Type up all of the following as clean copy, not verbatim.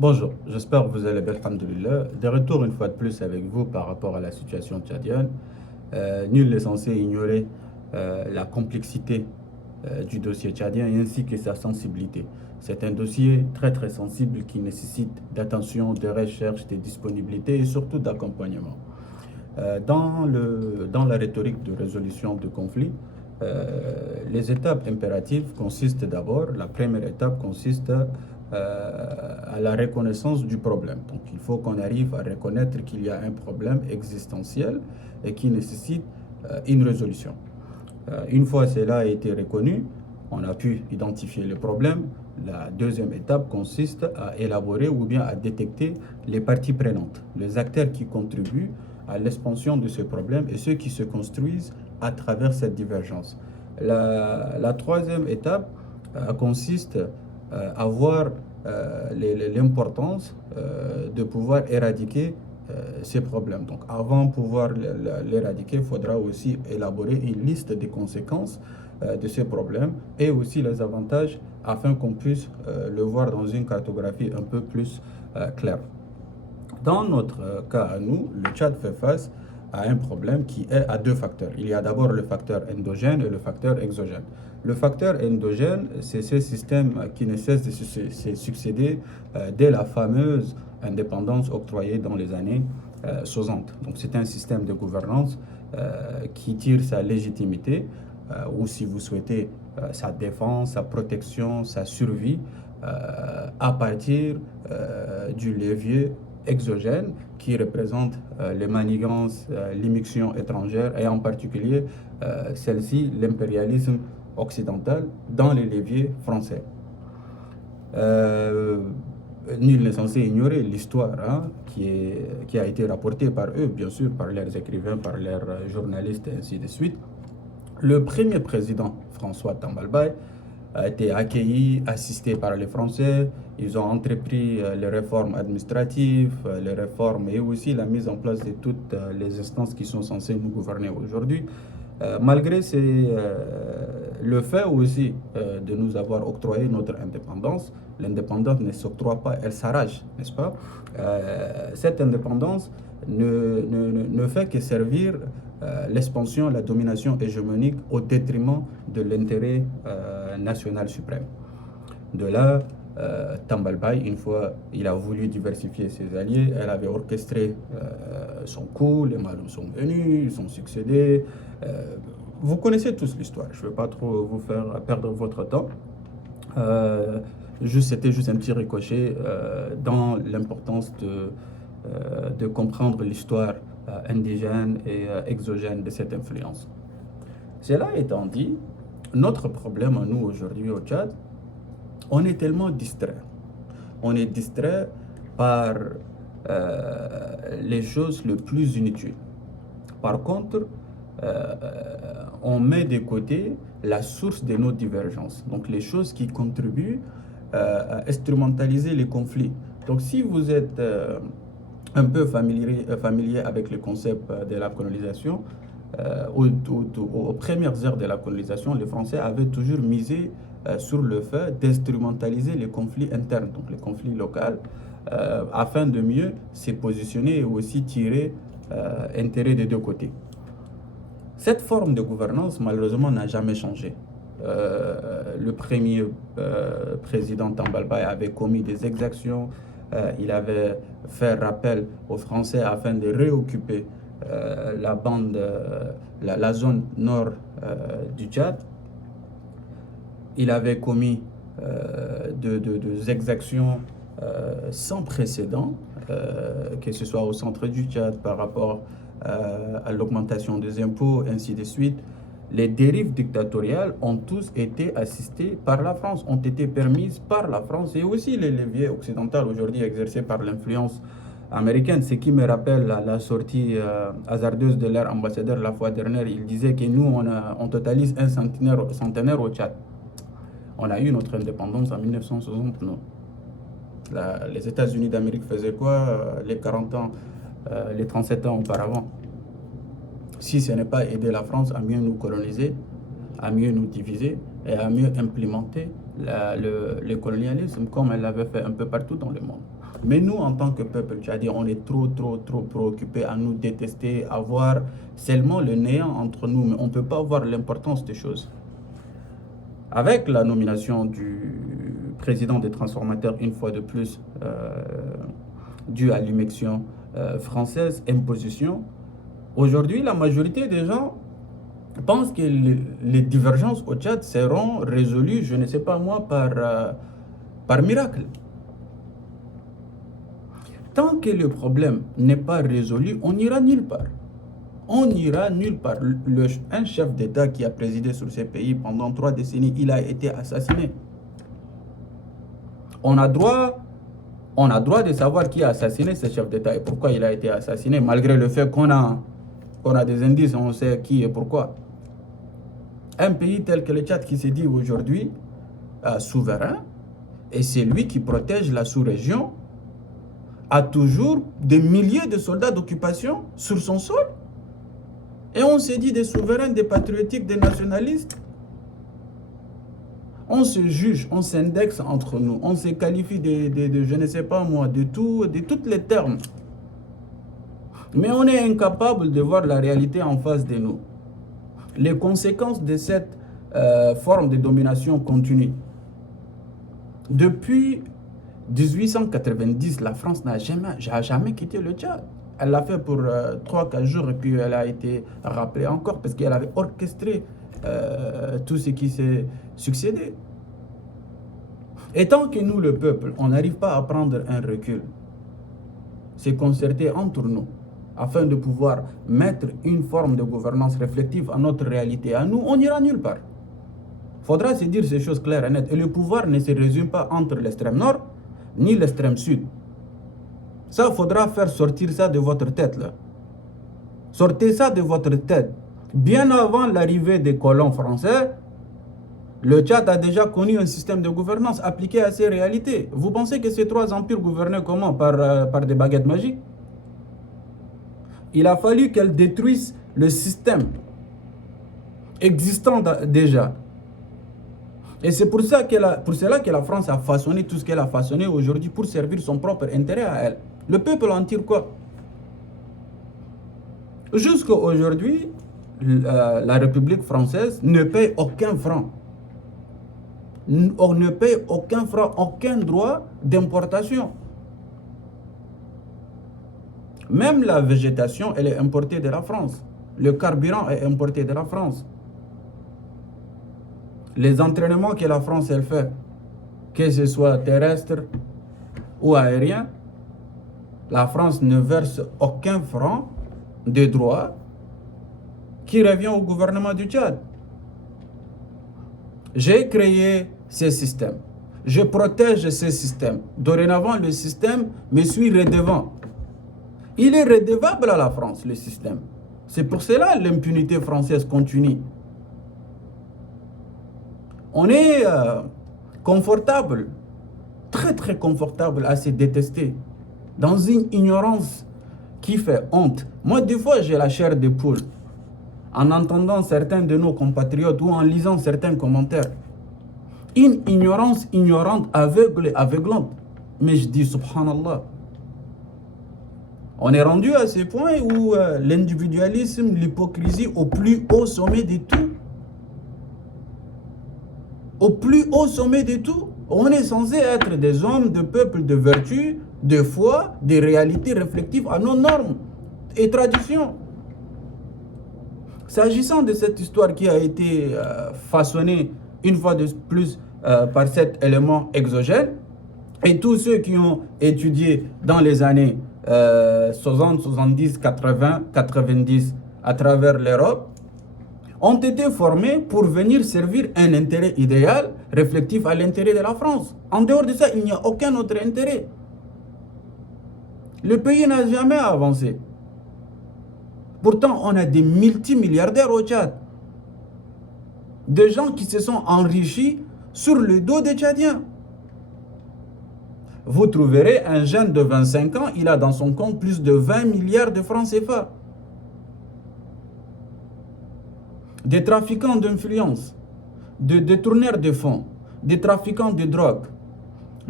Bonjour, j'espère que vous allez bien, alhamdoulilah. De retour une fois de plus avec vous par rapport à la situation tchadienne. Nul n'est censé ignorer la complexité du dossier tchadien ainsi que sa sensibilité. C'est un dossier très très sensible qui nécessite d'attention, de recherche, de disponibilité et surtout d'accompagnement. Dans la rhétorique de résolution de conflits, les étapes impératives consistent d'abord, la première étape consiste à la reconnaissance du problème. Donc il faut qu'on arrive à reconnaître qu'il y a un problème existentiel et qui nécessite une résolution. Une fois cela a été reconnu, on a pu identifier le problème. La deuxième étape consiste à élaborer ou bien à détecter les parties prenantes, les acteurs qui contribuent à l'expansion de ce problème et ceux qui se construisent à travers cette divergence. La troisième étape consiste à voir l'importance de pouvoir éradiquer ces problèmes. Donc avant de pouvoir l'éradiquer, il faudra aussi élaborer une liste des conséquences de ces problèmes et aussi les avantages afin qu'on puisse le voir dans une cartographie un peu plus claire. Dans notre cas à nous, le Tchad fait face à un problème qui est à deux facteurs. Il y a d'abord le facteur endogène et le facteur exogène. Le facteur endogène, c'est ce système qui ne cesse de se succéder dès la fameuse indépendance octroyée dans les années 60. Donc c'est un système de gouvernance qui tire sa légitimité ou si vous souhaitez sa défense, sa protection, sa survie à partir du levier exogène qui représente les manigances, l'immixtion étrangère et en particulier celle-ci, l'impérialisme occidental dans les leviers français. Euh, Nul n'est censé ignorer l'histoire qui a été rapportée par eux, bien sûr, par leurs écrivains, par leurs journalistes et ainsi de suite. Le premier président, François Tambalbaye, a été accueilli, assisté par les Français. Ils ont entrepris les réformes administratives, les réformes et aussi la mise en place de toutes les instances qui sont censées nous gouverner aujourd'hui. Malgré le fait aussi de nous avoir octroyé notre indépendance, l'indépendance ne s'octroie pas, elle s'arrache, n'est-ce pas? Cette indépendance ne fait que servir l'expansion, la domination hégémonique au détriment de l'intérêt national suprême. De là, Tambalbaye, une fois il a voulu diversifier ses alliés, elle avait orchestré son coup, les Maloum sont venus, ils sont succédés. Vous connaissez tous l'histoire, je ne veux pas trop vous faire perdre votre temps. C'était juste un petit ricochet dans l'importance de comprendre l'histoire indigène et exogène de cette influence. Cela étant dit, notre problème à nous aujourd'hui au Tchad, on est tellement distrait. On est distrait par les choses les plus inutiles. Par contre, on met de côté la source de nos divergences. Donc les choses qui contribuent à instrumentaliser les conflits. Donc si vous êtes un peu familier avec le concept de la colonisation, aux premières heures de la colonisation, les Français avaient toujours misé sur le fait d'instrumentaliser les conflits internes, donc les conflits locaux, afin de mieux se positionner et aussi tirer intérêt des deux côtés. Cette forme de gouvernance, malheureusement, n'a jamais changé. Le premier président Tambalbaye avait commis des exactions, il avait fait rappel aux Français afin de réoccuper la zone nord du Tchad. Il avait commis des exactions sans précédent, que ce soit au centre du Tchad par rapport à l'augmentation des impôts, ainsi de suite. Les dérives dictatoriales ont tous été assistées par la France, ont été permises par la France et aussi les leviers occidentaux aujourd'hui exercés par l'influence américaine. Ce qui me rappelle la sortie hasardeuse de leur ambassadeur la fois dernière. Il disait que nous, on totalise un centenaire au Tchad. On a eu notre indépendance en 1960, non. Les États-Unis d'Amérique faisaient quoi les 40 ans, les 37 ans auparavant? Si ce n'est pas aider la France à mieux nous coloniser, à mieux nous diviser et à mieux implémenter le colonialisme comme elle l'avait fait un peu partout dans le monde. Mais nous, en tant que peuple tchadien, on est trop préoccupés à nous détester, à voir seulement le néant entre nous, mais on ne peut pas voir l'importance des choses. Avec la nomination du président des transformateurs, une fois de plus, due à l'immixtion française, imposition, aujourd'hui, la majorité des gens pensent que les divergences au Tchad seront résolues, je ne sais pas moi, par miracle. Tant que le problème n'est pas résolu, on n'ira nulle part. On n'ira nulle part. Un chef d'État qui a présidé sur ces pays pendant 3 décennies, il a été assassiné. On a droit de savoir qui a assassiné ce chef d'État et pourquoi il a été assassiné, malgré le fait qu'on a des indices, on sait qui et pourquoi. Un pays tel que le Tchad qui se dit aujourd'hui souverain, et c'est lui qui protège la sous-région, a toujours des milliers de soldats d'occupation sur son sol. Et on se dit des souverains, des patriotiques, des nationalistes. On se juge, on s'indexe entre nous, on se qualifie de je ne sais pas moi, de tous les termes. Mais on est incapable de voir la réalité en face de nous. Les conséquences de cette forme de domination continue. Depuis 1890, la France n'a jamais quitté le Tchad. Elle l'a fait pour 3-4 jours et puis elle a été rappelée encore parce qu'elle avait orchestré tout ce qui s'est succédé. Et tant que nous, le peuple, on n'arrive pas à prendre un recul, c'est concerter entre nous afin de pouvoir mettre une forme de gouvernance réflexive à notre réalité, à nous, on n'ira nulle part. Il faudra se dire ces choses claires et nettes. Et le pouvoir ne se résume pas entre l'extrême nord ni l'extrême sud. Ça, il faudra faire sortir ça de votre tête, là. Sortez ça de votre tête. Bien avant l'arrivée des colons français, le Tchad a déjà connu un système de gouvernance appliqué à ces réalités. Vous pensez que ces 3 empires gouvernaient comment? Par des baguettes magiques? Il a fallu qu'elles détruisent le système existant déjà. Et c'est pour cela que la France a façonné tout ce qu'elle a façonné aujourd'hui pour servir son propre intérêt à elle. Le peuple en tire quoi? Jusqu'à aujourd'hui, la République française ne paye aucun franc. On ne paye aucun franc, aucun droit d'importation. Même la végétation, elle est importée de la France. Le carburant est importé de la France. Les entraînements que la France elle fait, que ce soit terrestre ou aérien, la France ne verse aucun franc de droit qui revient au gouvernement du Tchad. J'ai créé ce système. Je protège ce système. Dorénavant, le système me suit redevant. Il est redevable à la France, le système. C'est pour cela que l'impunité française continue. On est confortable, très confortable à se détester, dans une ignorance qui fait honte. Moi, des fois, j'ai la chair de poule en entendant certains de nos compatriotes ou en lisant certains commentaires. Une ignorance ignorante, aveugle et aveuglante. Mais je dis, subhanallah, on est rendu à ce point où l'individualisme, l'hypocrisie au plus haut sommet de tout. Au plus haut sommet de tout, on est censé être des hommes de peuple de vertu, de foi, de réalités réflectives à nos normes et traditions. S'agissant de cette histoire qui a été façonnée une fois de plus par cet élément exogène, et tous ceux qui ont étudié dans les années 60, 70, 80, 90 à travers l'Europe, ont été formés pour venir servir un intérêt idéal réflectif à l'intérêt de la France. En dehors de ça, il n'y a aucun autre intérêt. Le pays n'a jamais avancé. Pourtant, on a des multimilliardaires au Tchad. Des gens qui se sont enrichis sur le dos des Tchadiens. Vous trouverez un jeune de 25 ans, il a dans son compte plus de 20 milliards de francs CFA. Des trafiquants d'influence, des détourneurs de fonds, des trafiquants de drogue.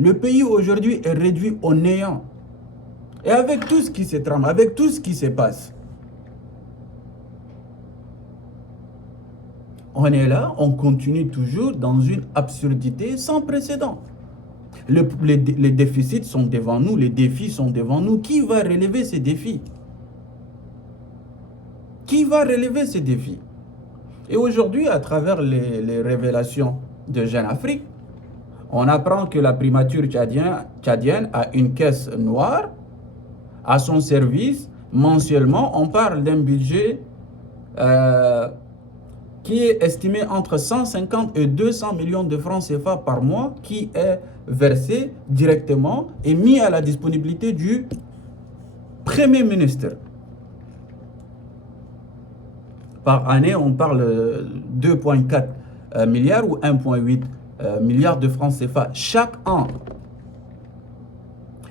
Le pays aujourd'hui est réduit au néant. Et avec tout ce qui se trame, avec tout ce qui se passe, on est là, on continue toujours dans une absurdité sans précédent. Les déficits sont devant nous, les défis sont devant nous. Qui va relever ces défis? Qui va relever ces défis? Et aujourd'hui, à travers les révélations de Jeune Afrique, on apprend que la primature tchadienne a une caisse noire à son service. Mensuellement, on parle d'un budget qui est estimé entre 150 et 200 millions de francs CFA par mois, qui est versé directement et mis à la disponibilité du Premier ministre. Par année, on parle 2,4 milliards ou 1,8 milliards de francs CFA chaque an.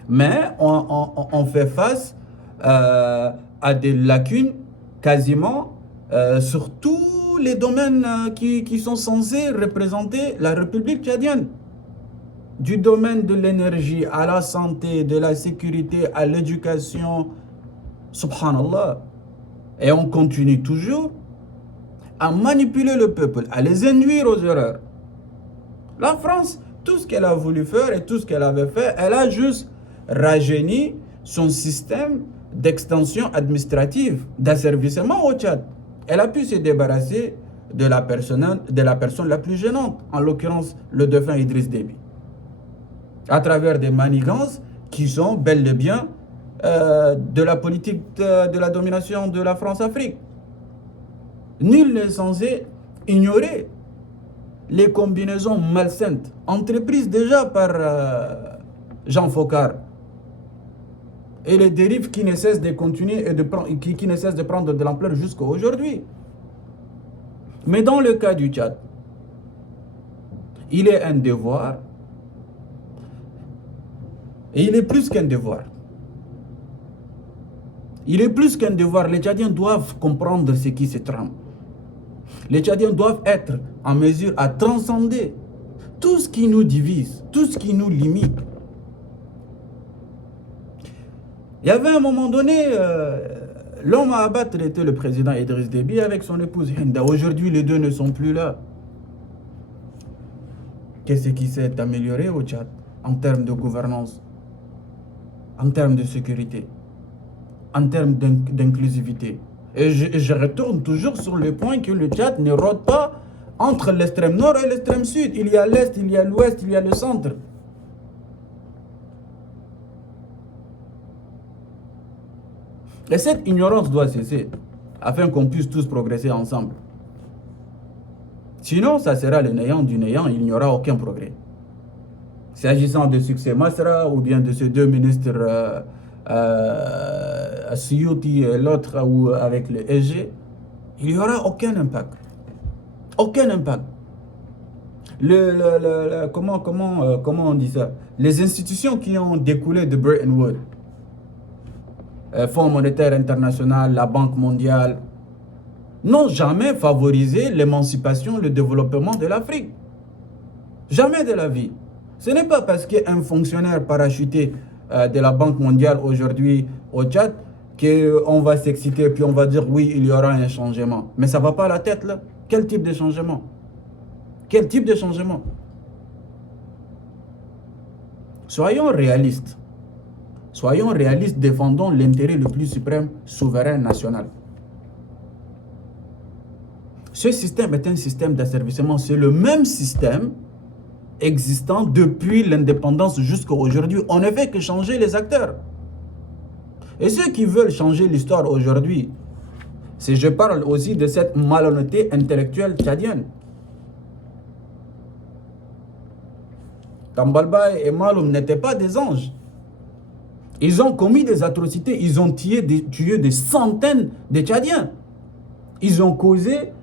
Mais on fait face à des lacunes quasiment sur tous les domaines qui sont censés représenter la République tchadienne. Du domaine de l'énergie à la santé, de la sécurité, à l'éducation, subhanallah. Et on continue toujours à manipuler le peuple, à les induire aux erreurs. La France, tout ce qu'elle a voulu faire et tout ce qu'elle avait fait, elle a juste rajeuni son système d'extension administrative, d'asservissement au Tchad. Elle a pu se débarrasser de la personne la plus gênante, en l'occurrence le défunt Idriss Déby, à travers des manigances qui sont bel et bien de la politique de la domination de la France-Afrique. Nul n'est censé ignorer les combinaisons malsaines entreprises déjà par Jean Focard et les dérives qui ne cessent de continuer et qui ne cessent de prendre de l'ampleur jusqu'à aujourd'hui. Mais dans le cas du Tchad, il est un devoir, et il est plus qu'un devoir. Il est plus qu'un devoir. Les Tchadiens doivent comprendre ce qui se trame. Les Tchadiens doivent être en mesure à transcender tout ce qui nous divise, tout ce qui nous limite. Il y avait un moment donné, l'homme à abattre était le président Idriss Déby avec son épouse Hinda. Aujourd'hui, les deux ne sont plus là. Qu'est-ce qui s'est amélioré au Tchad en termes de gouvernance, en termes de sécurité, en termes d'inclusivité? Et je retourne toujours sur le point que le Tchad ne rôde pas entre l'extrême nord et l'extrême sud. Il y a l'est, il y a l'ouest, il y a le centre. Et cette ignorance doit cesser, afin qu'on puisse tous progresser ensemble. Sinon, ça sera le néant du néant, il n'y aura aucun progrès. S'agissant de Succès Masra ou bien de ces deux ministres, Siyouti et l'autre, ou avec le EG, il n'y aura aucun impact. Aucun impact. Comment on dit ça? Les institutions qui ont découlé de Bretton Woods, Fonds monétaire international, la Banque mondiale, n'ont jamais favorisé l'émancipation, le développement de l'Afrique. Jamais de la vie. Ce n'est pas parce qu'un fonctionnaire parachuté de la Banque mondiale aujourd'hui au Tchad qu'on va s'exciter puis on va dire oui, il y aura un changement. Mais ça ne va pas à la tête là. Quel type de changement? Quel type de changement? Soyons réalistes. Soyons réalistes, défendons l'intérêt le plus suprême, souverain, national. Ce système est un système d'asservissement. C'est le même système existant depuis l'indépendance jusqu'à aujourd'hui. On ne fait que changer les acteurs. Et ceux qui veulent changer l'histoire aujourd'hui, je parle aussi de cette malhonnêteté intellectuelle tchadienne. Tambalba et Maloum n'étaient pas des anges. Ils ont commis des atrocités, ils ont tué des centaines de Tchadiens. Ils ont causé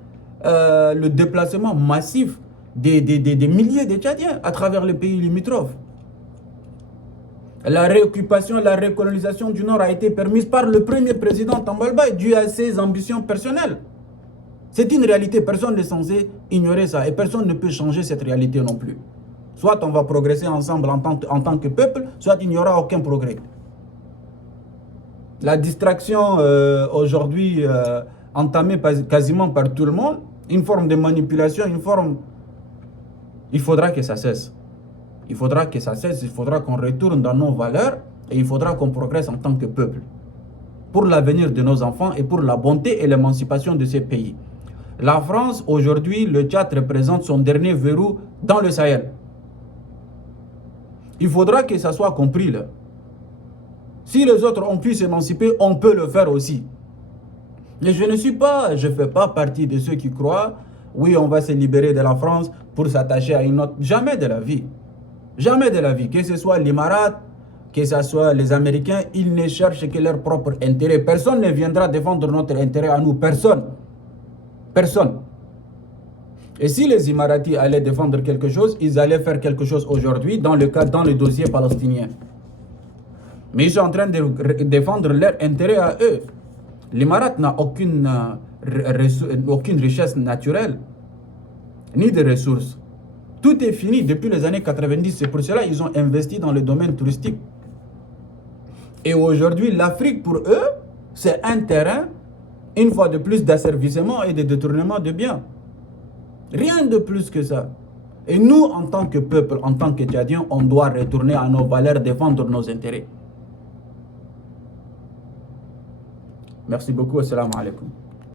le déplacement massif des milliers de Tchadiens à travers les pays limitrophes. La réoccupation, la recolonisation du Nord a été permise par le premier président Tambalba dû à ses ambitions personnelles. C'est une réalité, personne n'est censé ignorer ça et personne ne peut changer cette réalité non plus. Soit on va progresser ensemble en tant que peuple, soit il n'y aura aucun progrès. La distraction aujourd'hui entamée quasiment par tout le monde, une forme de manipulation, il faudra que ça cesse. Il faudra que ça cesse, il faudra qu'on retourne dans nos valeurs et il faudra qu'on progresse en tant que peuple. Pour l'avenir de nos enfants et pour la bonté et l'émancipation de ces pays. La France, aujourd'hui, le Tchad représente son dernier verrou dans le Sahel. Il faudra que ça soit compris là. Si les autres ont pu s'émanciper, on peut le faire aussi. Mais je ne fais pas partie de ceux qui croient, oui, on va se libérer de la France pour s'attacher à une autre. Jamais de la vie. Jamais de la vie. Que ce soit l'Émirat, que ce soit les Américains, ils ne cherchent que leur propre intérêt. Personne ne viendra défendre notre intérêt à nous. Personne. Personne. Et si les Émiratis allaient défendre quelque chose, ils allaient faire quelque chose aujourd'hui dans le dossier palestinien. Mais ils sont en train de défendre leur intérêt à eux. L'Émirat n'a aucune richesse naturelle, ni de ressources. Tout est fini depuis les années 90. C'est pour cela qu'ils ont investi dans le domaine touristique. Et aujourd'hui, l'Afrique, pour eux, c'est un terrain, une fois de plus, d'asservissement et de détournement de biens. Rien de plus que ça. Et nous, en tant que peuple, en tant que Tchadiens, on doit retourner à nos valeurs, défendre nos intérêts. Merci beaucoup. Assalamu alaikum.